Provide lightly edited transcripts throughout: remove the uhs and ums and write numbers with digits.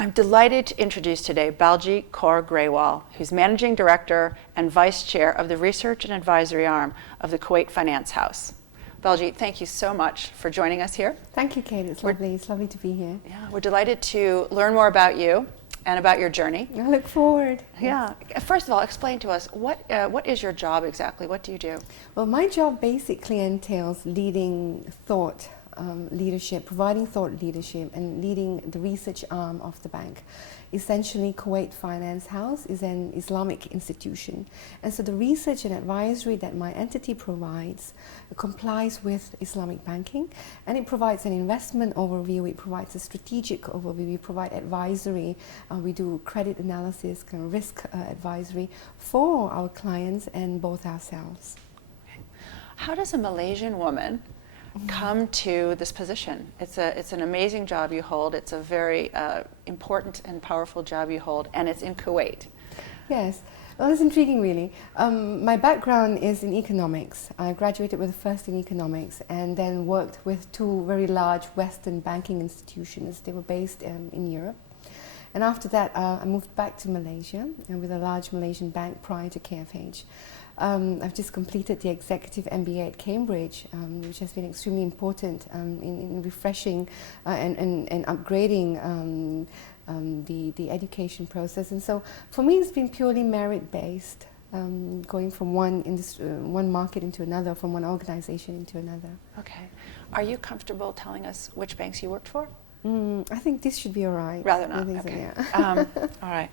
I'm delighted to introduce today Baljeet Kaur Grewal, who's Managing Director and Vice Chair of the Research and Advisory Arm of the Kuwait Finance House. Baljeet, thank you so much for joining us here. Thank you, Kate. It's lovely. It's lovely to be here. Yeah, we're delighted to learn more about you and about your journey. I look forward. Yeah. First of all, explain to us, what is your job exactly? What do you do? Well, my job basically entails leading thought leadership, providing thought leadership, and leading the research arm of the bank. Essentially, Kuwait Finance House is an Islamic institution, and so the research and advisory that my entity provides complies with Islamic banking, and it provides an investment overview, it provides a strategic overview, we provide advisory, we do credit analysis, kind of risk advisory for our clients and both ourselves. How does a Malaysian woman come to this position? It's an amazing job you hold. It's a very important and powerful job you hold, and it's in Kuwait. Yes, well, it's intriguing, really. My background is in economics. I graduated with a first in economics, and then worked with two very large Western banking institutions. They were based in Europe. And after that, I moved back to Malaysia, and with a large Malaysian bank prior to KFH. I've just completed the Executive MBA at Cambridge, which has been extremely important in refreshing and upgrading the education process. And so for me, it's been purely merit-based, going from one market into another, from one organization into another. Okay. Are you comfortable telling us which banks you worked for? I think this should be all right. Rather not, okay. So, yeah. All right.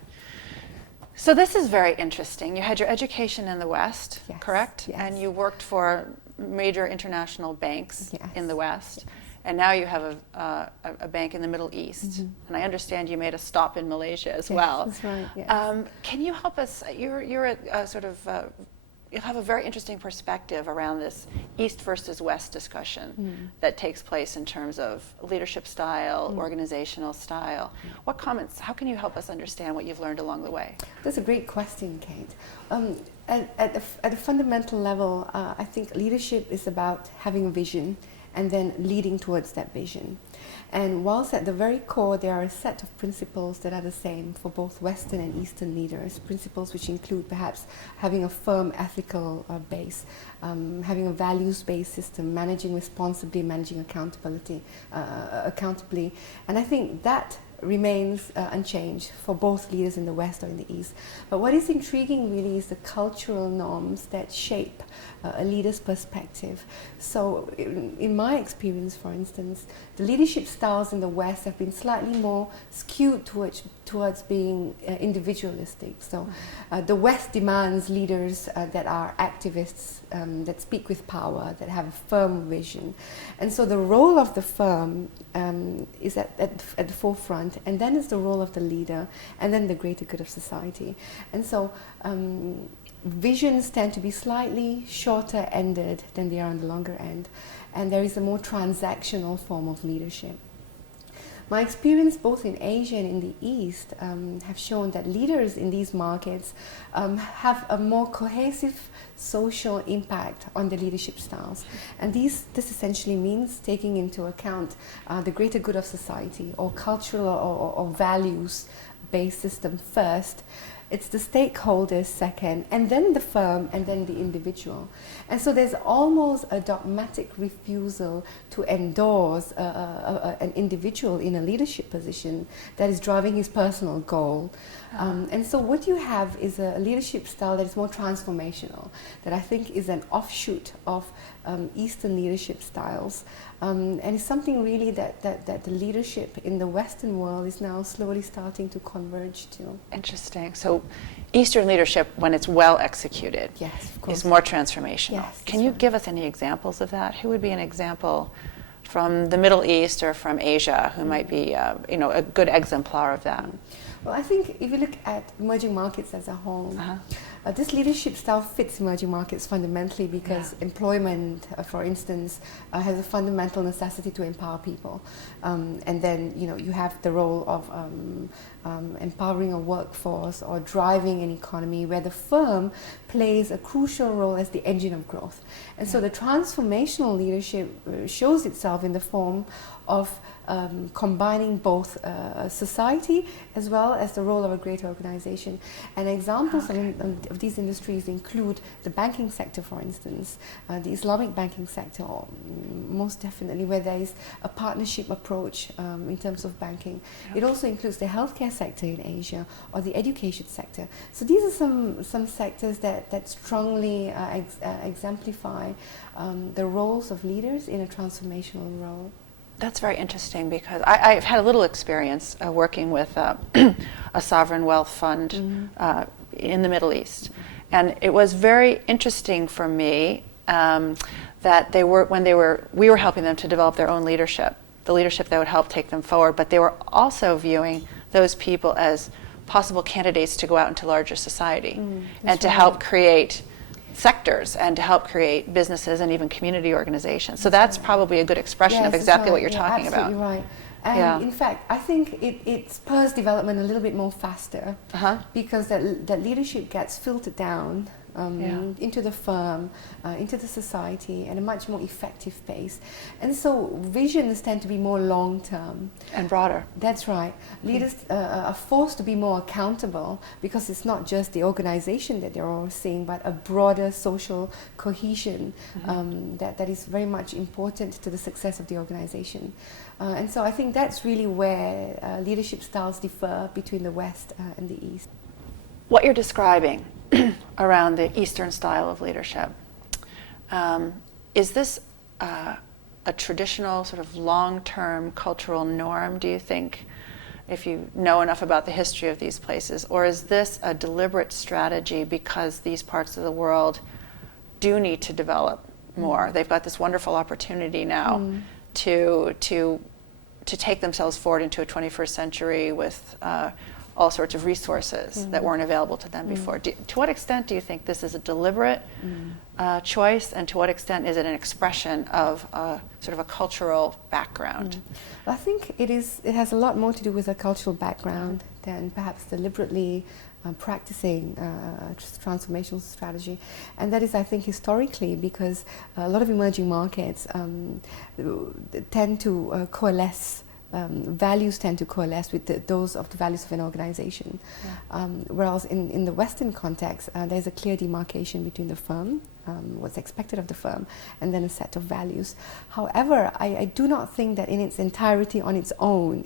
So this is very interesting. You had your education in the West, yes, correct? Yes. And you worked for major international banks yes, in the West. yes. And now you have a bank in the Middle East. Mm-hmm. And I understand you made a stop in Malaysia as well. That's right, yes. Can you help us? You're a sort of, you have a very interesting perspective around this East versus West discussion that takes place in terms of leadership style, organizational style. What comments, how can you help us understand what you've learned along the way? That's a great question, Kate. At a fundamental level, I think leadership is about having a vision and then leading towards that vision. And whilst at the very core there are a set of principles that are the same for both Western and Eastern leaders, principles which include perhaps having a firm ethical base, having a values-based system, managing responsibly, managing accountably. And I think that remains unchanged for both leaders in the West or in the East. But what is intriguing really is the cultural norms that shape a leader's perspective. So in my experience, for instance, the leadership styles in the West have been slightly more skewed towards being individualistic. So the West demands leaders that are activists, that speak with power, that have a firm vision. And so the role of the firm is at the forefront, and then is the role of the leader, and then the greater good of society. And so visions tend to be slightly shorter ended than they are on the longer end, and there is a more transactional form of leadership. My experience both in Asia and in the East have shown that leaders in these markets have a more cohesive social impact on the leadership styles. And this essentially means taking into account the greater good of society, or cultural or values-based system first. It's the stakeholders second, and then the firm, and then the individual. And so there's almost a dogmatic refusal to endorse an individual in a leadership position that is driving his personal goal. And so what you have is a leadership style that is more transformational, that I think is an offshoot of Eastern leadership styles. And it's something really that the leadership in the Western world is now slowly starting to converge to. Interesting. So Eastern leadership, when it's well executed, yes, of course, is more transformational. Yes, can you give us any examples of that? Who would be an example from the Middle East or from Asia who might be a good exemplar of that? Well, I think if you look at emerging markets as a whole, This leadership style fits emerging markets fundamentally because employment, for instance, has a fundamental necessity to empower people. And then, you have the role of empowering a workforce or driving an economy where the firm plays a crucial role as the engine of growth. And so the transformational leadership shows itself in the form of combining both society as well as the role of a great organization. And examples of these industries include the banking sector, for instance, the Islamic banking sector, most definitely, where there is a partnership approach in terms of banking. It also includes the healthcare sector in Asia or the education sector. So these are some sectors that strongly exemplify the roles of leaders in a transformational role. That's very interesting because I've had a little experience working with a sovereign wealth fund in the Middle East. And it was very interesting for me that we were helping them to develop their own leadership, the leadership that would help take them forward, but they were also viewing those people as possible candidates to go out into larger society and to help create sectors and to help create businesses and even community organizations. So that's probably a good expression of exactly what you're talking about. Absolutely right. And in fact, I think it spurs development a little bit more faster because that leadership gets filtered down into the firm, into the society, at a much more effective pace. And so visions tend to be more long-term. And broader. That's right. Leaders are forced to be more accountable because it's not just the organization that they're overseeing, but a broader social cohesion that is very much important to the success of the organization. And so I think that's really where leadership styles differ between the West and the East. What you're describing around the Eastern style of leadership, is this a traditional sort of long-term cultural norm, do you think, if you know enough about the history of these places? Or is this a deliberate strategy because these parts of the world do need to develop more? They've got this wonderful opportunity now to take themselves forward into a 21st century with all sorts of resources that weren't available to them before. To what extent do you think this is a deliberate choice, and to what extent is it an expression of sort of a cultural background? I think it has a lot more to do with a cultural background than perhaps deliberately practicing transformational strategy. And that is, I think, historically, because a lot of emerging markets tend to coalesce. Values tend to coalesce with those of the values of an organization. Whereas in the Western context, there's a clear demarcation between the firm, what's expected of the firm, and then a set of values. However, I do not think that in its entirety on its own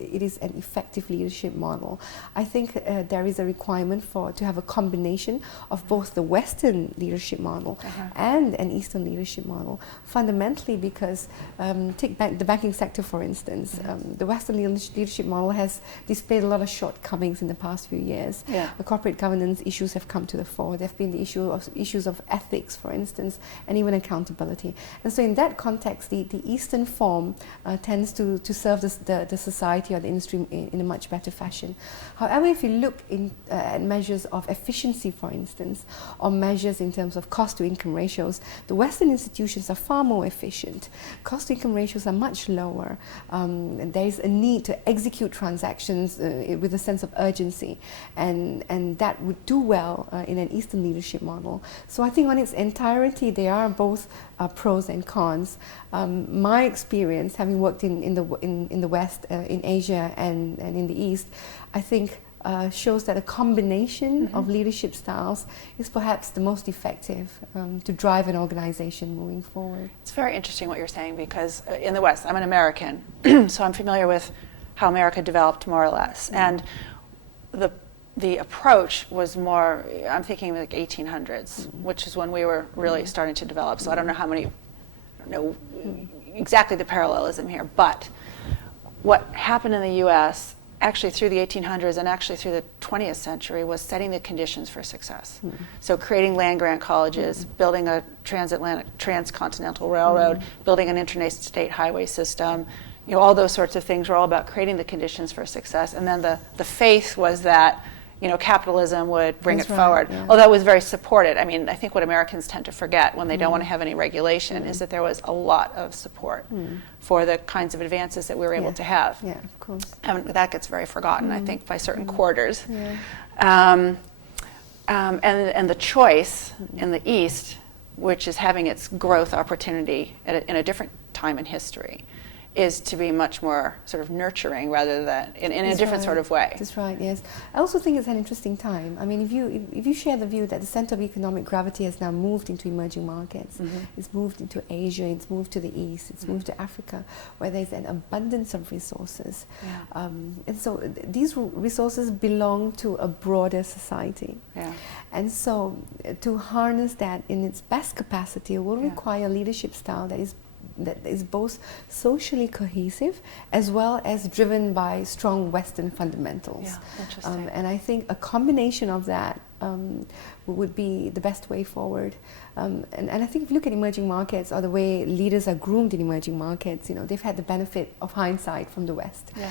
it is an effective leadership model. I think there is a requirement to have a combination of both the Western leadership model and an Eastern leadership model, fundamentally because, take the banking sector for instance, the Western leadership model has displayed a lot of shortcomings in the past few years. The corporate governance issues have come to the fore. There have been the issues of ethics, for instance, and even accountability. And so in that context, the Eastern form tends to serve the society or the industry in a much better fashion. However, if you look at measures of efficiency, for instance, or measures in terms of cost-to-income ratios, the Western institutions are far more efficient. Cost-to-income ratios are much lower. There is a need to execute transactions with a sense of urgency, and that would do well in an Eastern leadership model. So I think on its entirety, there are both pros and cons. My experience, having worked in the West, in Asia and in the East, I think shows that a combination of leadership styles is perhaps the most effective to drive an organization moving forward. It's very interesting what you're saying, because in the West, I'm an American, so I'm familiar with how America developed more or less. And the approach was more, I'm thinking like 1800s, which is when we were really starting to develop. So I don't know exactly the parallelism here, but what happened in the US actually through the 1800s and actually through the 20th century was setting the conditions for success. So creating land-grant colleges, building a transcontinental railroad, building an interstate highway system, all those sorts of things were all about creating the conditions for success. And then the faith was that capitalism would bring That's it right, forward. yeah. Although it was very supported. I mean, I think what Americans tend to forget when they don't want to have any regulation is that there was a lot of support for the kinds of advances that we were able to have. Yeah, of course. And that gets very forgotten, I think, by certain quarters. Yeah. And the choice in the East, which is having its growth opportunity in a different time in history, is to be much more sort of nurturing rather than in a different sort of way. That's right, yes. I also think it's an interesting time. I mean, if you share the view that the center of economic gravity has now moved into emerging markets, it's moved into Asia, it's moved to the East, it's moved to Africa, where there's an abundance of resources. Yeah. And so these resources belong to a broader society. Yeah. And so to harness that in its best capacity will require leadership style that is both socially cohesive as well as driven by strong Western fundamentals. Yeah, interesting. And I think a combination of that would be the best way forward. And I think if you look at emerging markets or the way leaders are groomed in emerging markets, they've had the benefit of hindsight from the West. Yeah.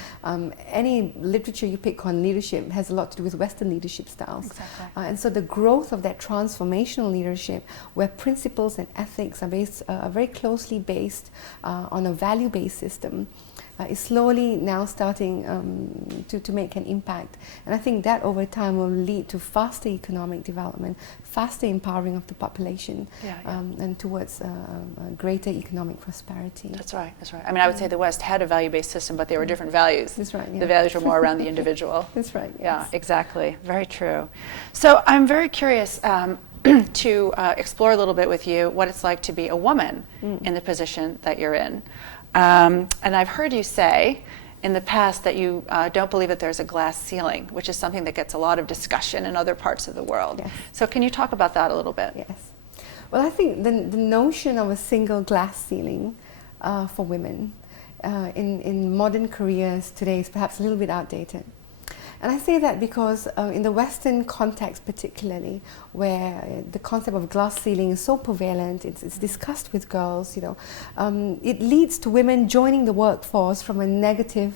Any literature you pick on leadership has a lot to do with Western leadership styles. Exactly. And so the growth of that transformational leadership, where principles and ethics are very closely based on a value-based system, is slowly now starting to make an impact. And I think that over time will lead to faster economic development, faster empowering of the population, and towards greater economic prosperity. That's right, that's right. I mean, I would say the West had a value-based system, but they were different values. That's right, yeah. The values were more around the individual. That's right, Yeah, yes. exactly. Very true. So I'm very curious to explore a little bit with you what it's like to be a woman in the position that you're in. And I've heard you say in the past that you don't believe that there's a glass ceiling, which is something that gets a lot of discussion in other parts of the world. Yes. So can you talk about that a little bit? Yes. Well, I think the notion of a single glass ceiling for women in modern careers today is perhaps a little bit outdated. And I say that because in the Western context particularly, where the concept of glass ceiling is so prevalent, it's discussed with girls, it leads to women joining the workforce from a negative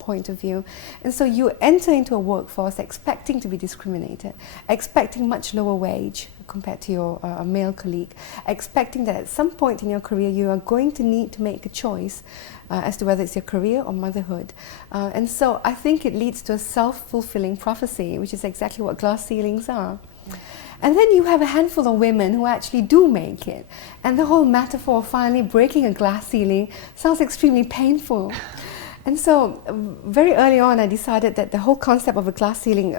point of view. And so you enter into a workforce expecting to be discriminated, expecting much lower wage compared to your male colleague, expecting that at some point in your career you are going to need to make a choice as to whether it's your career or motherhood. And so I think it leads to a self-fulfilling prophecy, which is exactly what glass ceilings are. Yeah. And then you have a handful of women who actually do make it. And the whole metaphor of finally breaking a glass ceiling sounds extremely painful. And so very early on I decided that the whole concept of a glass ceiling,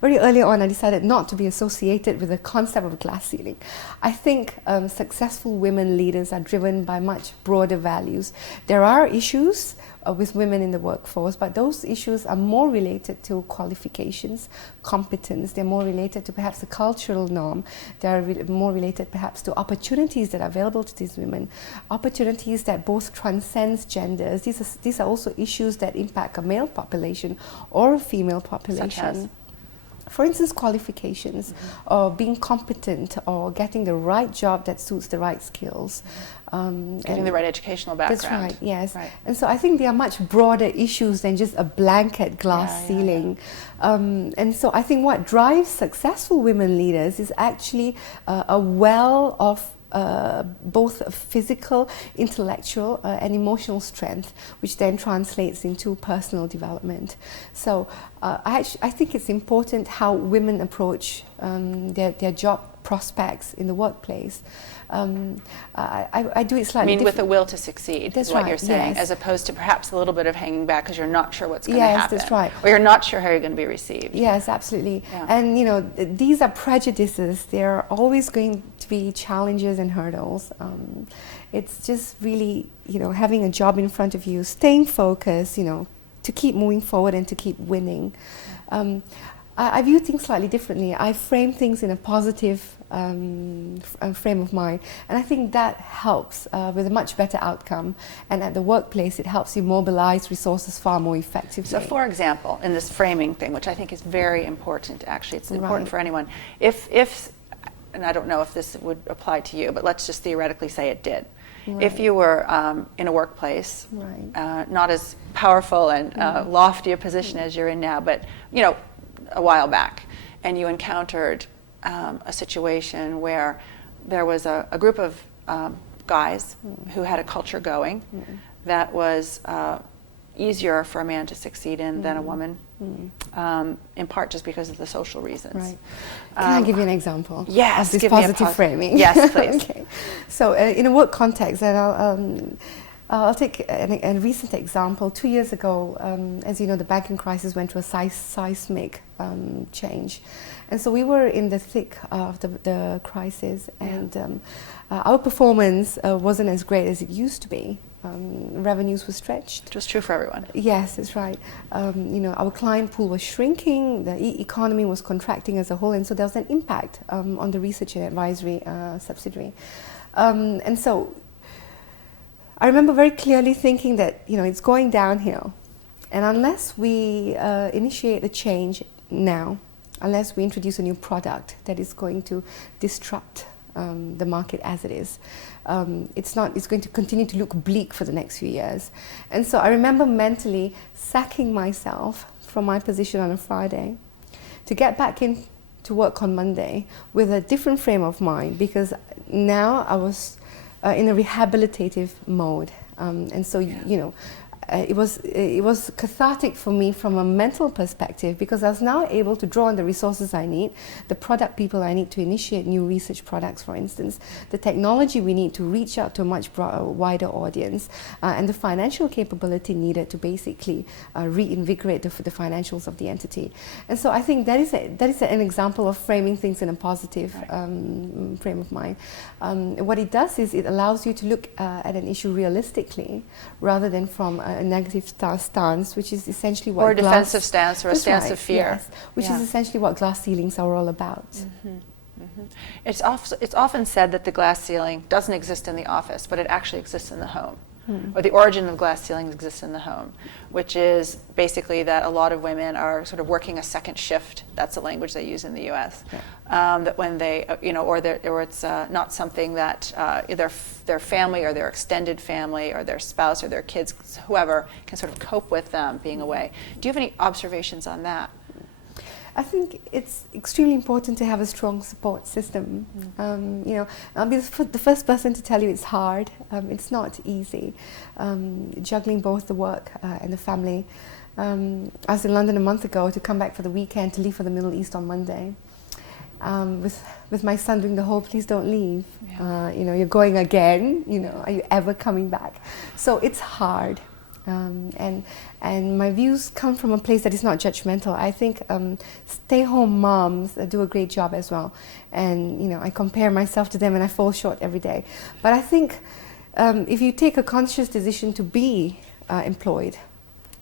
very early on I decided not to be associated with the concept of a glass ceiling. I think successful women leaders are driven by much broader values. There are issues with women in the workforce, but those issues are more related to qualifications, competence. They're more related to perhaps a cultural norm. They're more related perhaps to opportunities that are available to these women, opportunities that both transcends genders. These are also issues that impact a male population or a female population. Such as? For instance, qualifications, or being competent, or getting the right job that suits the right skills. Getting the right educational background. That's right, yes. Right. And so I think they are much broader issues than just a blanket glass ceiling. And so I think what drives successful women leaders is actually a well of both physical, intellectual, and emotional strength, which then translates into personal development. So I think it's important how women approach their job prospects in the workplace. I do it slightly. I mean, with a will to succeed, that's is what right, you're saying, yes. as opposed to perhaps a little bit of hanging back because you're not sure what's going to happen. Yes, that's right. Or you're not sure how you're going to be received. Yes, absolutely. Yeah. And these are prejudices. There are always going to be challenges and hurdles. It's just really, having a job in front of you, staying focused, to keep moving forward and to keep winning. I view things slightly differently. I frame things in a positive frame of mind, and I think that helps with a much better outcome. And at the workplace, it helps you mobilize resources far more effectively. So, for example, in this framing thing, which I think is very important, actually, it's important for anyone. If, and I don't know if this would apply to you, but let's just theoretically say it did. If you were in a workplace, Right. not as powerful and lofty a position as you're in now, but a while back, and you encountered a situation where there was a group of guys who had a culture going that was easier for a man to succeed in than a woman, in part just because of the social reasons. Right. Can I give you an example? Yes, of this give me a positive framing? Yes, please. Okay. So in a work context, and I'll take a recent example. 2 years ago, as you know, the banking crisis went through a seismic change. And so we were in the thick of the crisis, and our performance wasn't as great as it used to be. Revenues were stretched. Which was true for everyone. Yes, that's right. Our client pool was shrinking, the economy was contracting as a whole, and so there was an impact on the research and advisory subsidiary. And so I remember very clearly thinking that it's going downhill, and unless we initiate a change now, unless we introduce a new product that is going to disrupt the market as it is, it's going to continue to look bleak for the next few years. And so I remember mentally sacking myself from my position on a Friday to get back in to work on Monday with a different frame of mind, because now I was in a rehabilitative mode, and so it was cathartic for me from a mental perspective, because I was now able to draw on the resources I need, the product people I need to initiate new research products, for instance, the technology we need to reach out to a much wider audience, and the financial capability needed to basically reinvigorate the financials of the entity. And so I think that is an example of framing things in a positive frame of mind. What it does is it allows you to look at an issue realistically rather than from a negative stance, which is essentially what or a defensive stance or a stance of fear. Yes, which is essentially what glass ceilings are all about. It's often said that the glass ceiling doesn't exist in the office, but it actually exists in the home. Or the origin of glass ceilings exists in the home, which is basically that a lot of women are sort of working a second shift. That's the language they use in the U.S. That when they, or it's not something that their family or their extended family or their spouse or their kids, whoever, can sort of cope with them being away. Do you have any observations on that? I think it's extremely important to have a strong support system. I'll be the first person to tell you it's hard. It's not easy, juggling both the work and the family. I was in London a month ago to come back for the weekend to leave for the Middle East on Monday. With my son doing the whole "please don't leave," you're going again. Are you ever coming back? So it's hard. And my views come from a place that is not judgmental. I think stay-home moms do a great job as well, and I compare myself to them and I fall short every day. But I think if you take a conscious decision to be employed,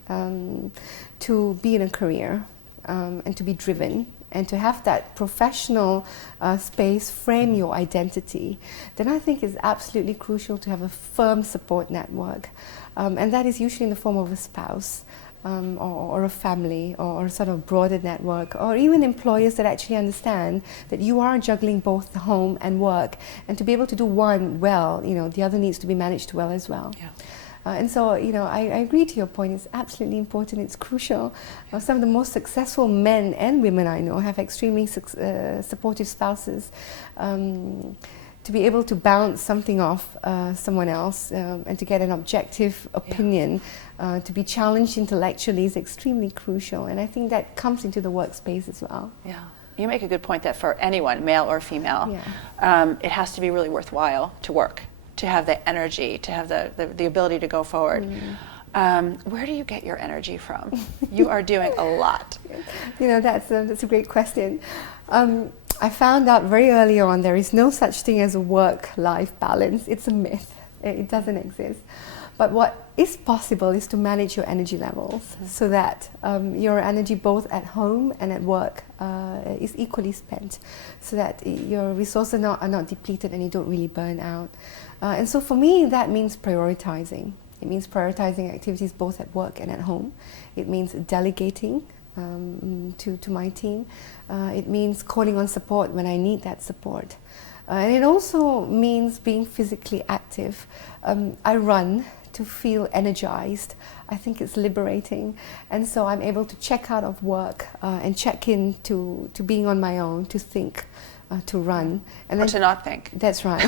to be in a career, and to be driven, and to have that professional space frame your identity, then I think it's absolutely crucial to have a firm support network. And that is usually in the form of a spouse, or a family, or a sort of broader network, or even employers that actually understand that you are juggling both the home and work, and to be able to do one well, the other needs to be managed well as well. And so, I agree to your point. It's absolutely important. It's crucial. Some of the most successful men and women I know have extremely supportive spouses. To be able to bounce something off someone else and to get an objective opinion, to be challenged intellectually is extremely crucial. And I think that comes into the workspace as well. Yeah. You make a good point that for anyone, male or female, it has to be really worthwhile to work, to have the energy, to have the ability to go forward. Where do you get your energy from? You are doing a lot. That's a great question. I found out very early on there is no such thing as a work-life balance. It's a myth. It doesn't exist. But what is possible is to manage your energy levels so that your energy both at home and at work is equally spent, so that your resources are not depleted and you don't really burn out. And so for me, that means prioritizing. It means prioritizing activities both at work and at home. It means delegating to my team. It means calling on support when I need that support. And it also means being physically active. I run to feel energized. I think it's liberating. And so I'm able to check out of work and check in to being on my own, to think, to run. And or to not think. That's right.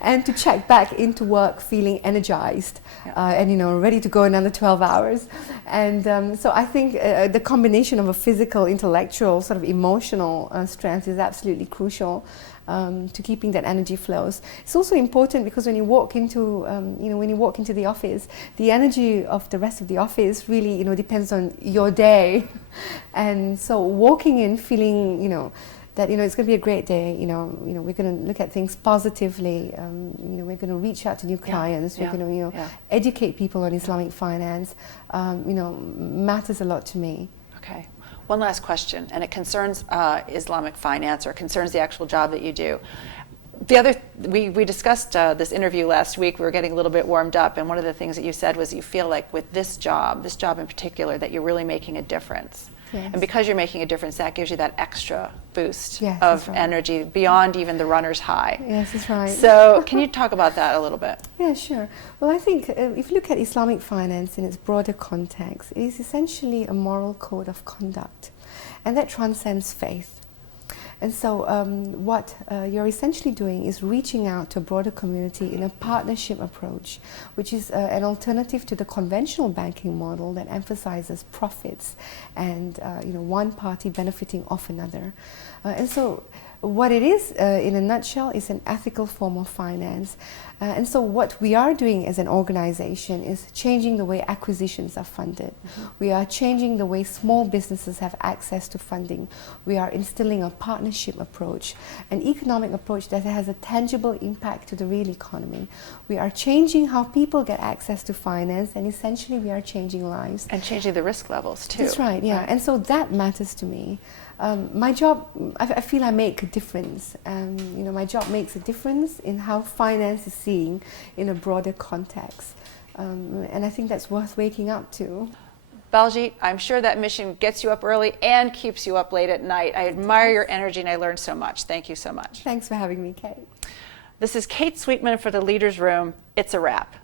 And to check back into work feeling energized, and ready to go another 12 hours. And so I think the combination of a physical, intellectual, sort of emotional strength is absolutely crucial to keeping that energy flows. It's also important because when you walk into, when you walk into the office, the energy of the rest of the office really, depends on your day. And so walking in feeling, that it's going to be a great day. We're going to look at things positively. We're going to reach out to new clients. We're going to educate people on Islamic finance. Matters a lot to me. Okay. One last question, and it concerns Islamic finance, or concerns the actual job that you do. We discussed this interview last week. We were getting a little bit warmed up, and one of the things that you said was you feel like with this job in particular, that you're really making a difference. Yes. And because you're making a difference, that gives you that extra boost Yes, of right. energy beyond even the runner's high. Yes, that's right. So can you talk about that a little bit? Yeah, sure. Well, I think if you look at Islamic finance in its broader context, it is essentially a moral code of conduct, and that transcends faith. And so what you're essentially doing is reaching out to a broader community in a partnership approach, which is an alternative to the conventional banking model that emphasizes profits and one party benefiting off another. And so what it is, in a nutshell, is an ethical form of finance. And so what we are doing as an organization is changing the way acquisitions are funded. Mm-hmm. We are changing the way small businesses have access to funding. We are instilling a partnership approach, an economic approach that has a tangible impact to the real economy. We are changing how people get access to finance, and essentially we are changing lives. And changing the risk levels too. That's right, yeah. Right. And so that matters to me. My job, I feel I make a difference. My job makes a difference in how finance is seen in a broader context. And I think that's worth waking up to. Baljeet, I'm sure that mission gets you up early and keeps you up late at night. I admire your energy, and I learned so much. Thank you so much. Thanks for having me, Kate. This is Kate Sweetman for the Leaders Room. It's a wrap.